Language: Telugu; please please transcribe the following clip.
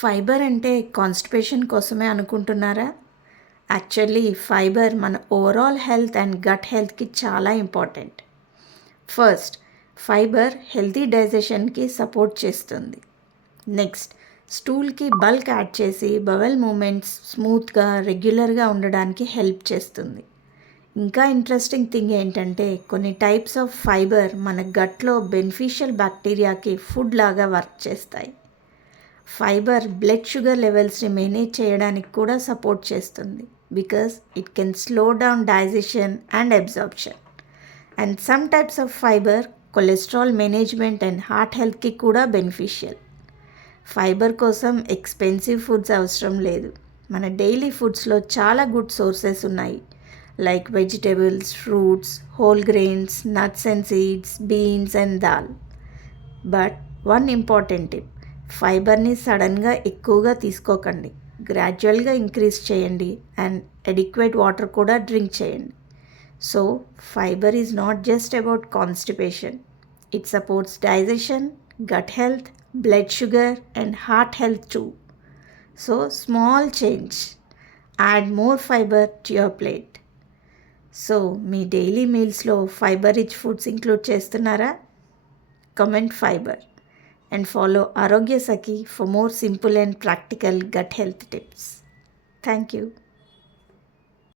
ఫైబర్ అంటే కాన్స్టిపేషన్ కోసమే అనుకుంటున్నారా? Actually fibre overall health and gut గట్ హెల్త్కి చాలా ఇంపార్టెంట్. ఫస్ట్, ఫైబర్ హెల్తీ డైజెషన్కి సపోర్ట్ చేస్తుంది. నెక్స్ట్, స్టూల్కి బల్క్ యాడ్ చేసి బవెల్ మూమెంట్స్ స్మూత్గా రెగ్యులర్గా ఉండడానికి హెల్ప్ చేస్తుంది. ఇంకా ఇంట్రెస్టింగ్ థింగ్ ఏంటంటే కొన్ని టైప్స్ ఆఫ్ ఫైబర్ మన గట్లో బెనిఫిషియల్ బ్యాక్టీరియాకి ఫుడ్ లాగా వర్క్ చేస్తాయి. ఫైబర్ బ్లడ్ షుగర్ లెవెల్స్ని మేనేజ్ చేయడానికి కూడా సపోర్ట్ చేస్తుంది because it can slow down digestion and absorption. And some types of fibre cholesterol management and heart హెల్త్కి కూడా బెనిఫిషియల్. ఫైబర్ కోసం ఎక్స్పెన్సివ్ ఫుడ్స్ అవసరం లేదు. మన డైలీ ఫుడ్స్లో చాలా గుడ్ సోర్సెస్ ఉన్నాయి, like vegetables, fruits, whole grains, nuts and seeds, beans and dal. But one important tip, ఫైబర్ని సడన్గా ఎక్కువగా తీసుకోకండి. గ్రాడ్యువల్గా ఇంక్రీజ్ చేయండి అండ్ అడిక్వేట్ వాటర్ కూడా డ్రింక్ చేయండి. So fibre is not just about constipation. It supports digestion, gut health, blood sugar and heart health too. So small change. Add more fiber to your plate. So మీ డైలీ మీల్స్లో ఫైబర్ రిచ్ ఫుడ్స్ ఇంక్లూడ్ చేస్తున్నారా? Comment fibre and follow Arogya Sakhi for more simple and practical gut health tips. Thank you.